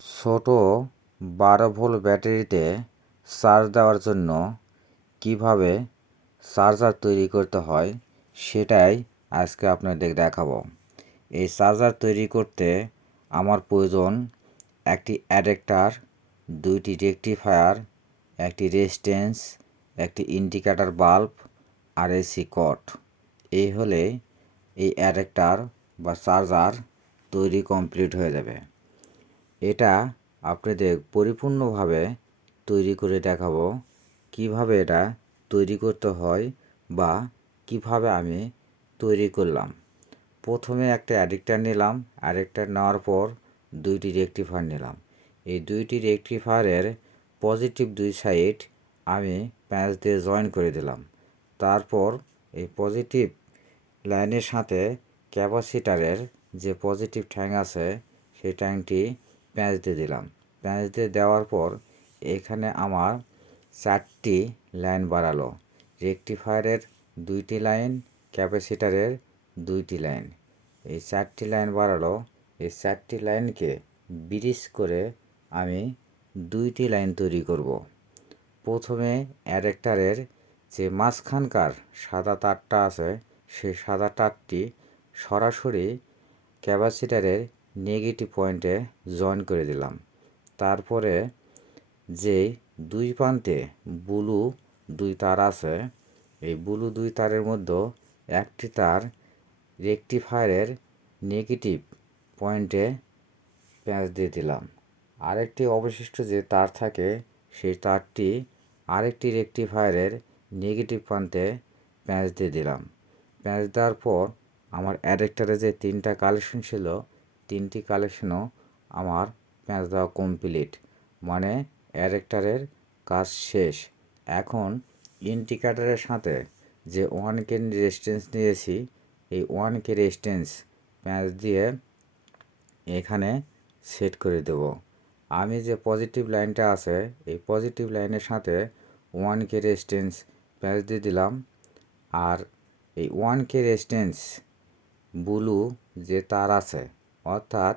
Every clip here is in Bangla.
ছোট 12 ভোল্ট ব্যাটারিতে চার্জ দেওয়ার জন্য কিভাবে চার্জার তৈরি করতে হয় সেটাই আজকে আপনাদের দেখাবো। এই চার্জার তৈরি করতে আমার প্রয়োজন একটি অ্যাডাপ্টার, 2টি রেকটিফায়ার, একটি রেজিস্ট্যান্স, একটি ইন্ডিকেটর বাল্ব আর এসি কট। এই হলে এই অ্যাডাপ্টার বা চার্জার তৈরি কমপ্লিট হয়ে যাবে। এটা আপনাদের পরিপূর্ণভাবে তৈরি করে দেখাবো কিভাবে এটা তৈরি করতে হয় বা কিভাবে আমি তৈরি করলাম। প্রথমে একটা অ্যাডাপ্টার নিলাম, অ্যাডাপ্টার নেওয়ার পর 2টি রেকটিফায়ার নিলাম। এই 2টি রেকটিফায়ারের পজিটিভ 2 সাইড আমি প্যাঁচ দিয়ে জয়েন করে দিলাম। তারপর এই পজিটিভ লাইনের সাথে ক্যাপাসিটারের যে পজিটিভ ট্যাঙ্ক আছে সেই ট্যাঙ্কটি প্যাঁচ দিয়ে দিলাম। প্যাঁচ দিয়ে দেওয়ার পর এখানে আমার 4টি লাইন বাড়ালো। রেকটিফায়ারের 2টি লাইন, ক্যাপাসিটারের 2টি লাইন, এই 4টি লাইন বাড়ালো। এই 4টি লাইনকে ব্রিজ করে আমি 2টি লাইন তৈরি করব। প্রথমে অ্যাডাপ্টারের যে মাঝখানকার সাদা তারটা আছে সেই সাদা তারটি সরাসরি ক্যাপাসিটারের নেগেটিভ পয়েন্টে জয়েন করে দিলাম। তারপরে যে দুই প্রান্তে ব্লু 2 তার আছে, এই ব্লু 2 তারের মধ্যে একটি তার রেকটিফায়ারের নেগেটিভ পয়েন্টে প্যাঁচ দিয়ে দিলাম। আরেকটি অবশিষ্ট যে তার থাকে সেই তারটি আরেকটি রেকটিফায়ারের নেগেটিভ প্রান্তে প্যাঁচ দিয়ে দিলাম। প্যাঁচ দেওয়ার পর আমার অ্যাডাপ্টারে যে 3টা কালেকশন ছিল 3টি কালেকশনও আমার প্যাঁচ দেওয়া কমপ্লিট, মানে অ্যাডাপ্টারের কাজ শেষ। এখন ইন্ডিকেটরের সাথে যে 1K রেজিস্ট্যান্স নিয়েছি এই 1K রেজিস্ট্যান্স প্যাঁচ দিয়ে এখানে সেট করে দেব। আমি যে পজিটিভ লাইনটা আছে এই পজিটিভ লাইনের সাথে 1K রেজিস্ট্যান্স প্যাঁচ দিয়ে দিলাম। আর এই 1K রেজিস্ট্যান্স ব্লু যে তার আছে অর্থাৎ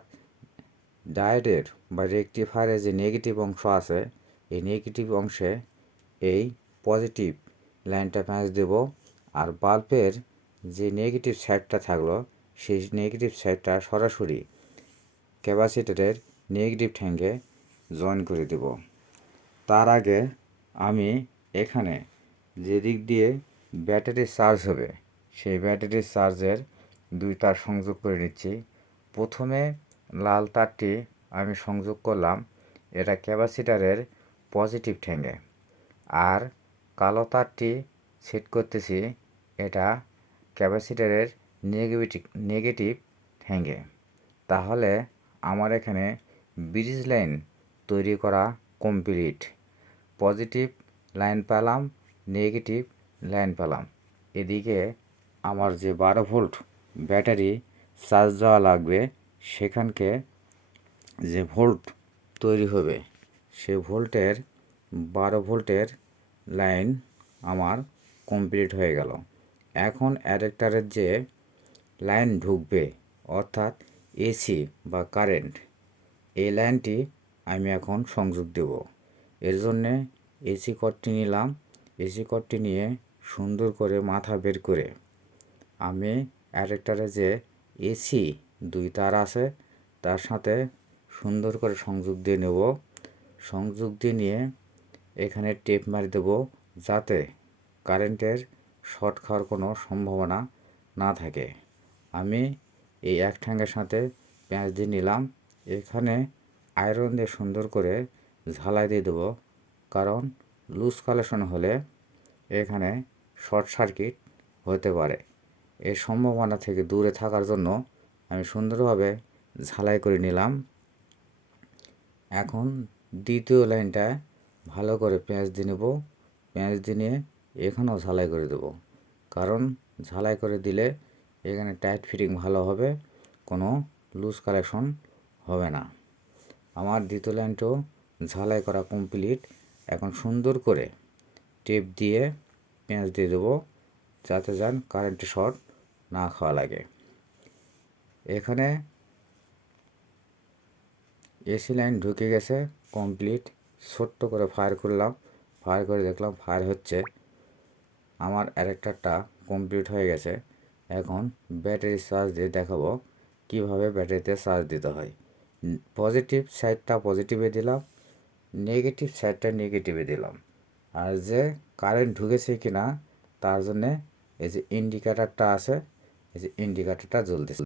ডায়োডের বা রেকটিফায়ারের যে নেগেটিভ অংশ আছে এই নেগেটিভ অংশে এই পজিটিভ লাইনটা প্যাঁচ দেব। আর বাল্বের যে নেগেটিভ সাইডটা থাকলো সেই নেগেটিভ সাইডটা সরাসরি ক্যাপাসিটরের নেগেটিভ ট্যাঙ্কে জয়েন করে দেব। তার আগে আমি এখানে যে দিক দিয়ে ব্যাটারি চার্জ হবে সেই ব্যাটারির চার্জের 2 তার সংযোগ করে নিচ্ছি। প্রথমে লাল তারটি আমি সংযোগ করলাম এটা ক্যাপাসিটরের পজিটিভ ট্যাঙ্কে, আর কালো তারটি সেট করতেছি এটা ক্যাপাসিটরের নেগেটিভ ট্যাঙ্কে। তাহলে আমার এখানে ব্রিজ লাইন তৈরি করা কমপ্লিট। পজিটিভ লাইন পেলাম, নেগেটিভ লাইন পেলাম। এদিকে আমার যে 12 ভোল্ট ব্যাটারি চার্জ দেওয়া লাগবে সেখানকে যে ভোল্ট তৈরি হবে সে ভোল্টের 12 ভোল্টের লাইন আমার কমপ্লিট হয়ে গেল। এখন অ্যাডাপ্টারের যে লাইন ঢুকবে অর্থাৎ এসি বা কারেন্ট, এই লাইনটি আমি এখন সংযোগ দেব। এর জন্যে এসি কর্ডটি নিলাম। এসি কর্ডটি নিয়ে সুন্দর করে মাথা বের করে আমি অ্যাডাপ্টারে যে এসি 2 তার আছে তার সাথে সুন্দর করে সংযোগ দিয়ে নেব। সংযোগ দিয়ে নিয়ে এখানে টেপ মারি দেব যাতে কারেন্টের শর্ট খাওয়ার কোনো সম্ভাবনা না থাকে। আমি এই এক ঠ্যাঙ্গের সাথে প্যাঁচ দিয়ে নিলাম। এখানে আয়রন দিয়ে সুন্দর করে ঝালাই দিয়ে দেবো, কারণ লুজ কালেকশন হলে এখানে শর্ট সার্কিট হতে পারে। এর সম্ভাবনা থেকে দূরে থাকার জন্য আমি সুন্দরভাবে ঝালাই করে নিলাম। এখন দ্বিতীয় লাইনটা ভালো করে প্যাঁচ দিয়ে নেব। প্যাঁচ দিয়ে নিয়ে এখানেও ঝালাই করে দেব, কারণ ঝালাই করে দিলে এখানে টাইট ফিটিং ভালো হবে, কোনো লুজ কালেকশন হবে না। আমার দ্বিতীয় লাইনটাও ঝালাই করা কমপ্লিট। এখন সুন্দর করে টেপ দিয়ে প্যাঁচ দিয়ে দেবো যাতে কারেন্টে শর্ট না খাওয়া লাগে। এখানে এসি লাইন ঢুকে গেছে কমপ্লিট। ছোট্ট করে ফায়ার করলাম, ফায়ার করে দেখলাম ফায়ার হচ্ছে। আমার অ্যাডাপ্টারটা কমপ্লিট হয়ে গেছে। এখন ব্যাটারি চার্জ দিয়ে দেখাবো কিভাবে ব্যাটারিতে চার্জ দিতে হয়। পজিটিভ সাইডটা পজিটিভে দিলাম, নেগেটিভ সাইডটা নেগেটিভে দিলাম। আর যে কারেন্ট ঢুকেছে কি না তার জন্যে এই যে ইন্ডিকেটারটা আছে, এই যে ইন্ডিকেটারটা জ্বলতেছে।